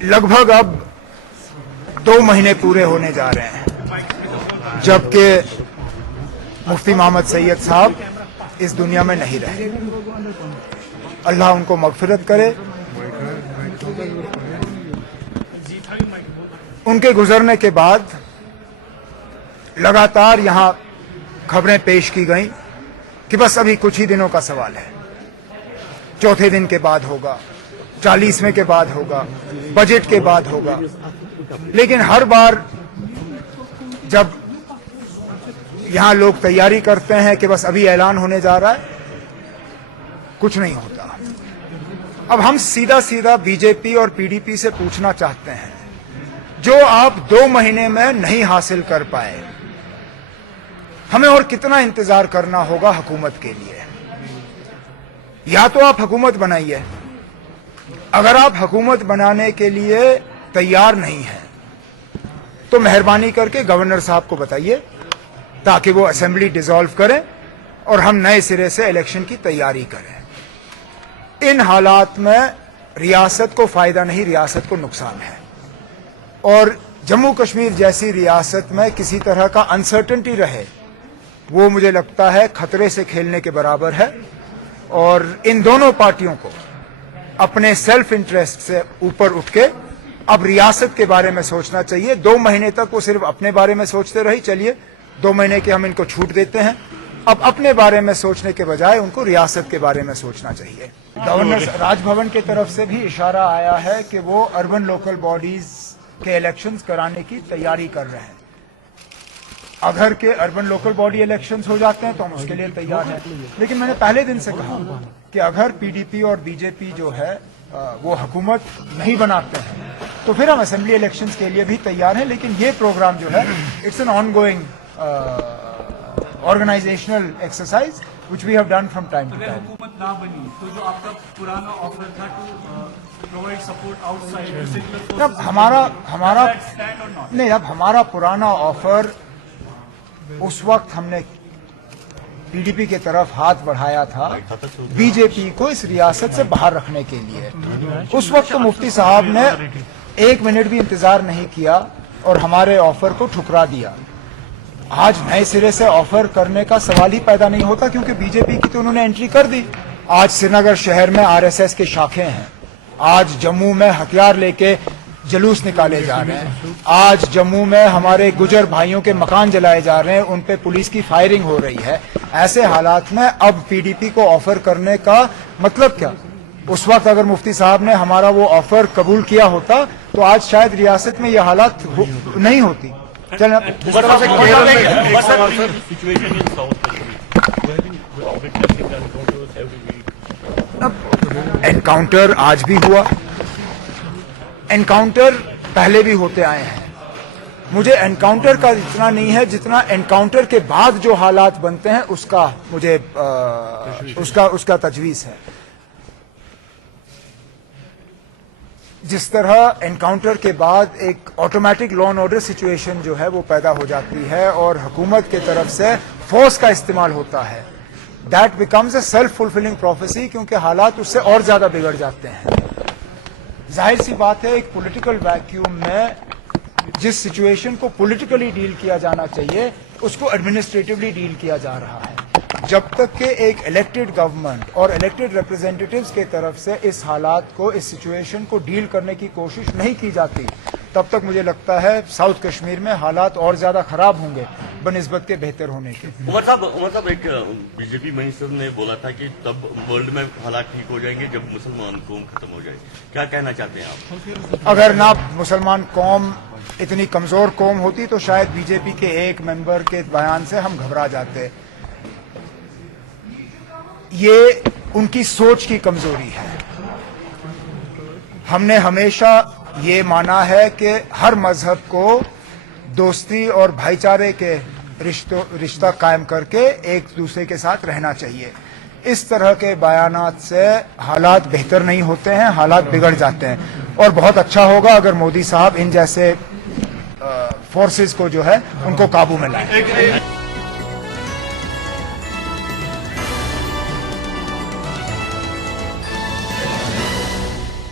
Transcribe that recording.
लगभग अब 2 महीने पूरे होने जा रहे हैं जबकि मुफ्ती मोहम्मद सैयद साहब इस दुनिया में नहीं रहे। अल्लाह उनको मगफिरत करे। उनके गुजरने के बाद लगातार यहां खबरें पेश की गईं कि बस अभी कुछ ही दिनों का सवाल है, चौथे दिन के बाद होगा, 40वें के बाद होगा, बजट के बाद होगा। लेकिन हर बार जब यहां लोग तैयारी करते हैं कि बस अभी ऐलान होने जा रहा है, कुछ नहीं होता। अब हम सीधा सीधा बीजेपी और पीडीपी से पूछना चाहते हैं, जो आप 2 महीने में नहीं हासिल कर पाए, हमें और कितना इंतजार करना होगा हुकूमत के लिए? या तो आप हुकूमत बनाइए। अगर आप हुकूमत बनाने के लिए तैयार नहीं हैं तो मेहरबानी करके गवर्नर साहब को बताइए ताकि वो असेंबली डिसॉल्व करें और हम नए सिरे से इलेक्शन की तैयारी करें। इन हालात में रियासत को फायदा नहीं, रियासत को नुकसान है। और जम्मू कश्मीर जैसी रियासत में किसी तरह का अनसर्टेनिटी रहे, वो मुझे लगता है खतरे से खेलने के बराबर है। और इन दोनों पार्टियों को अपने सेल्फ इंटरेस्ट से ऊपर उठ के अब रियासत के बारे में सोचना चाहिए। 2 महीने तक वो सिर्फ अपने बारे में सोचते रही, चलिए 2 महीने के हम इनको छूट देते हैं। अब अपने बारे में सोचने के बजाय उनको रियासत के बारे में सोचना चाहिए। गवर्नर राजभवन की तरफ से भी इशारा आया है कि वो अर्बन लोकल बॉडीज के इलेक्शंस कराने की तैयारी कर रहे हैं। अगर के अर्बन लोकल बॉडी इलेक्शंस हो जाते हैं तो हम उसके लिए तैयार हैं। लेकिन मैंने पहले दिन से कहा कि अगर पीडीपी और बीजेपी जो है वो हुकूमत नहीं बनाते हैं तो फिर हम असेंबली इलेक्शंस के लिए भी तैयार हैं। लेकिन ये प्रोग्राम जो है it's an ongoing organisational exercise which we have done from time to time. हुकूमत ना बनी तो जो आपका पुराना ऑफर था टू प्रोवाइड सपोर्ट आउटसाइड, अब हमारा पुराना ऑफर उस वक्त हमने पीडीपी के तरफ हाथ बढ़ाया था बीजेपी को इस रियासत से बाहर रखने के लिए। उस वक्त तो मुफ्ती साहब ने 1 मिनट भी इंतजार नहीं किया और हमारे ऑफर को ठुकरा दिया। आज नए सिरे से ऑफर करने का सवाल ही पैदा नहीं होता क्योंकि बीजेपी की तो उन्होंने एंट्री कर दी। आज श्रीनगर शहर में आरएसएस के शाखे हैं, आज जम्मू में हथियार लेके जुलूस निकाले जा रहे हैं, आज जम्मू में हमारे गुजर भाइयों के मकान जलाए जा रहे हैं, उन पे पुलिस की फायरिंग हो रही है। ऐसे हालात में अब पीडीपी को ऑफर करने का मतलब क्या? उस वक्त अगर मुफ्ती साहब ने हमारा वो ऑफर कबूल किया होता तो आज शायद रियासत में ये हालात नहीं होती। चल एनकाउंटर आज भी हुआ, एनकाउंटर पहले भी होते आए हैं। मुझे एनकाउंटर का इतना नहीं है जितना एनकाउंटर के बाद जो हालात बनते हैं उसका मुझे उसका तजवीज़ है। जिस तरह एनकाउंटर के बाद एक automatic law and order situation जो है वो पैदा हो जाती है और हुकूमत की तरफ से फोर्स का इस्तेमाल होता है, that becomes a self fulfilling prophecy, क्योंकि हालात उससे और ज्यादा बिगड़ जाते हैं। जाहिर सी बात है, एक पॉलिटिकल वैक्यूम में जिस सिचुएशन को पॉलिटिकली डील किया जाना चाहिए उसको एडमिनिस्ट्रेटिवली डील किया जा रहा है। जब तक के एक इलेक्टेड गवर्नमेंट और इलेक्टेड रिप्रेजेंटेटिव्स के तरफ से इस हालात को, इस सिचुएशन को डील करने की कोशिश नहीं की जाती, तब तक मुझे लगता है साउथ कश्मीर में हालात और ज्यादा खराब होंगे बनिस्बत के बेहतर होने के। उमर साहब एक बीजेपी मिनिस्टर ने बोला था कि तब वर्ल्ड में हालात ठीक हो जाएंगे जब मुसलमान कौम खत्म हो जाए। क्या कहना चाहते हैं आप? अगर ना मुसलमान कौम इतनी कमजोर कौम होती तो शायद बीजेपी के एक मेंबर के बयान से हम घबरा जाते। ये उनकी सोच की कमजोरी है। हमने हमेशा ये माना है कि हर मजहब को दोस्ती और भाईचारे के रिश्ता कायम करके एक दूसरे के साथ रहना चाहिए। इस तरह के बयानात से हालात बेहतर नहीं होते हैं, हालात बिगड़ जाते हैं। और बहुत अच्छा होगा अगर मोदी साहब इन जैसे फोर्सेस को जो है उनको काबू में लाएं।